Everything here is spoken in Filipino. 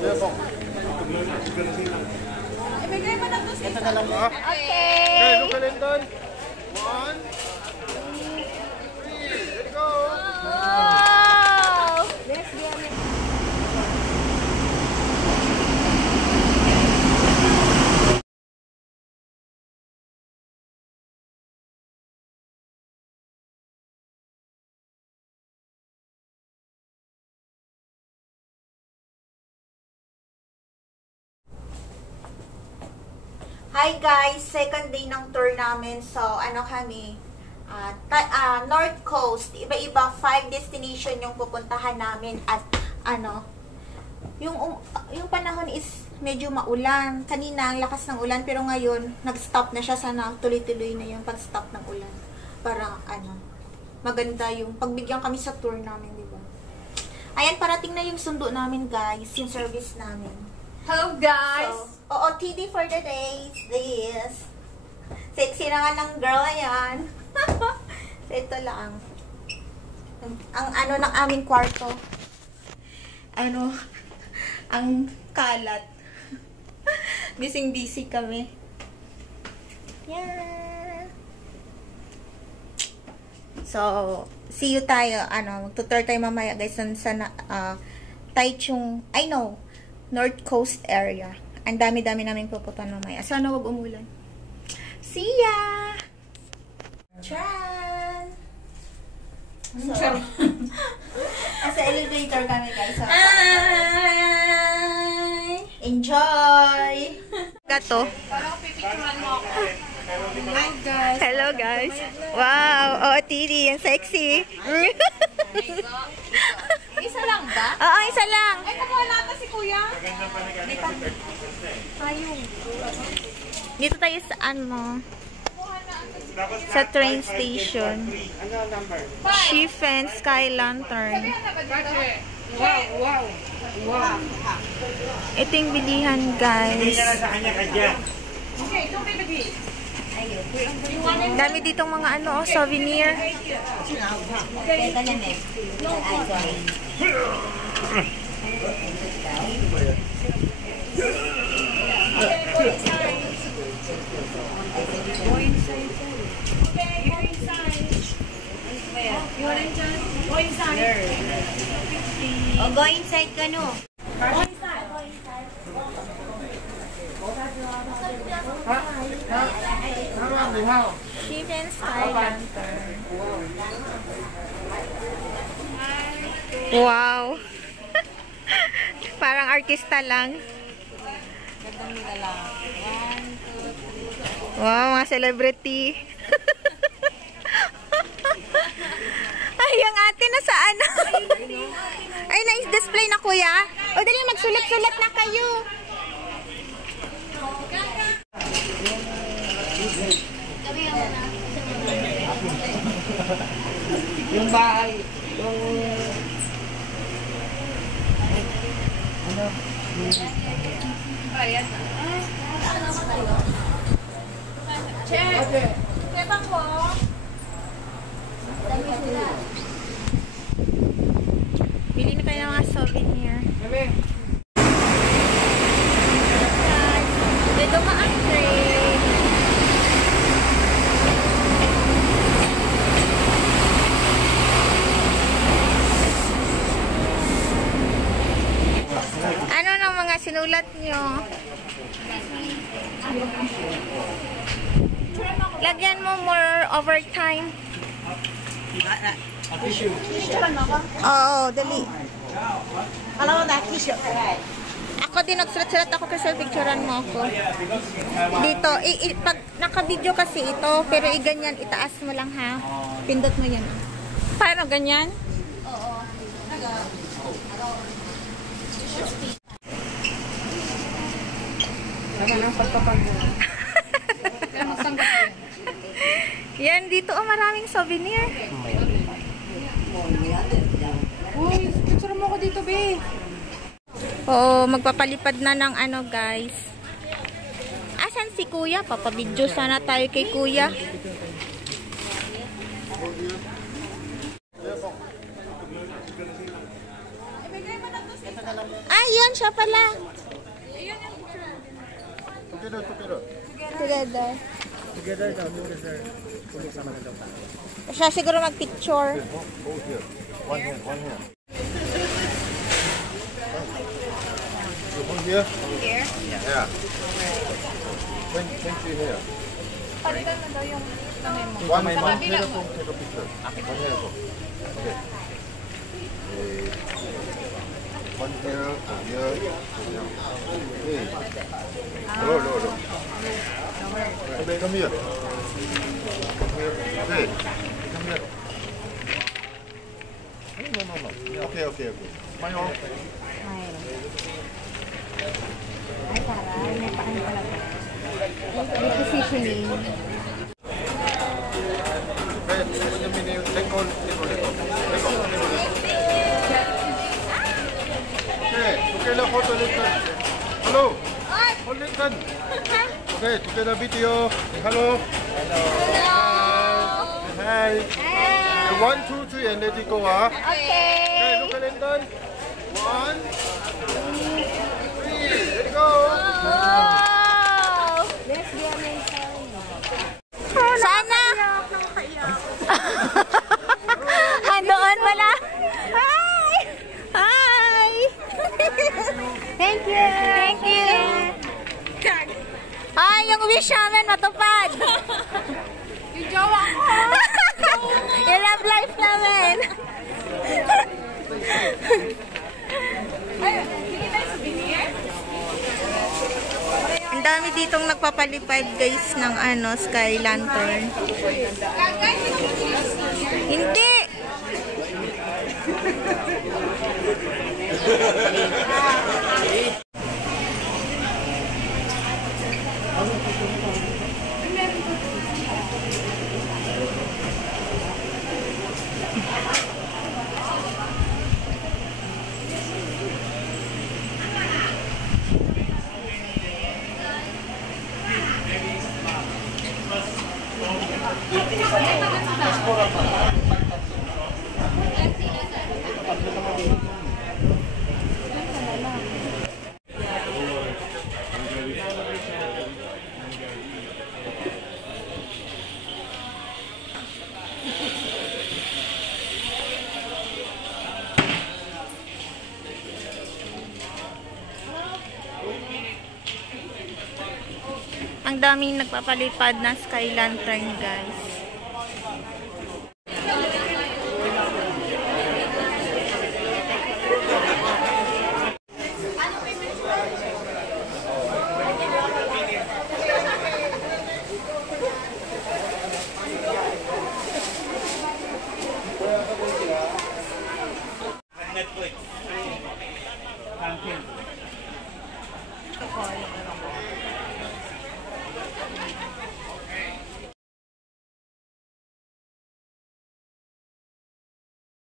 Ibigay mo na to sa isa. Okay, look at it done. 1, 2, 3. Let it go. Wow! Let's go. Hi guys! Second day ng tour namin. So, ano kami? North Coast. Iba-iba. 5 destination yung pupuntahan namin. At, yung panahon is medyo maulan. Kanina, ang lakas ng ulan. Pero ngayon, nag-stop na siya. Sana tuloy-tuloy na yung pag-stop ng ulan. Para, maganda yung pagbigyan kami sa tour namin, di ba? Ayan, parating na yung sundo namin, guys. Yung service namin. Hello guys! So, OOTD for the day is this. Sexy naman ng girl ayan. So, ito lang. Ang ng aming kwarto. Ang kalat. Busy kami. Yeah. So, see you tayo. Magtutur tayo mamaya guys sa Taichung, North Coast area. Ang dami-dami namin pupuntahan mamaya. Sana wag umulan. See ya! Tran! So, nasa elevator kami guys. So, hi! Enjoy! Gato. Parang pipicturan mo ako. Hi guys! Hello guys! Wow! OOTD! Ang sexy! Isa lang ba? Oo, isa lang! Ay, nakuha natin si kuya. Dito tayo sa sa train station. Chifen Sky Lantern. Wow. Ito yung bilihan guys. Dami ditong mga souvenir. Go inside ka no. Chifen Sky Lantern. Wow. Parang artista lang. Wow, mga celebrity. Ay, yung ate nasaan? Ay, nice display na kuya. O, dali magsulat-sulat na kayo. Yung bahay, Bayad na. Check! Check ako. Bili na kayo ng mga souvenir. Dito ka ang train. Ano ng mga sinulat nyo? Lagyan mo more overtime. Oo, dali. alam mo na, t-shirt. Ako din, nagsulat-sulat ako kasi picturean mo ako. Dito, pag naka-video kasi ito, pero ganyan, itaas mo lang ha. Pindot mo yan. Paano ganyan? Yan, dito maraming souvenir. Uy, picture mo ko dito, be. Oo, magpapalipad na ng guys. Asan si kuya? Papabidyo sana tayo kay kuya. Ah, yun siya pala. Together, together. Together. Together daw, together. Tuloy sama na daw tayo. Siya siguro mag-picture. Hold here. One hand, one hand. You hold here? Here? Yeah. When you here? Palitan na daw yung kamay mo. One Sa hand, kabilang mo. take a picture. One hand go. Okay. One here, here, here. Hey. Hello, hello, hello. Okay, come here. Come here. Hey, come here. No, no, no. Okay, okay, okay. Smile. Ay, taray. May paano pala ba? May positioning. Hey, what do you mean? Take on, take on, take on. Take on, take on. Okay, together photo listen. Hello. Hold listen. Okay, together video. Say hello. Hello. Hi. Hi. 1, 2, 3 and let it go. Okay, look at Linton. 1, 2, 3. Let it go. Sana! Doon wala. Hi! Hi! Thank you! Thank you! Ay, yung wish namin matupad! Yung jowa ko! Yung love life namin! Ay, hindi tayo souvenir? Ang dami ditong nagpapalipad guys ng sky lantern. Guys, Hindi! Ang daming nagpapalipad na sky lantern guys. Netflix.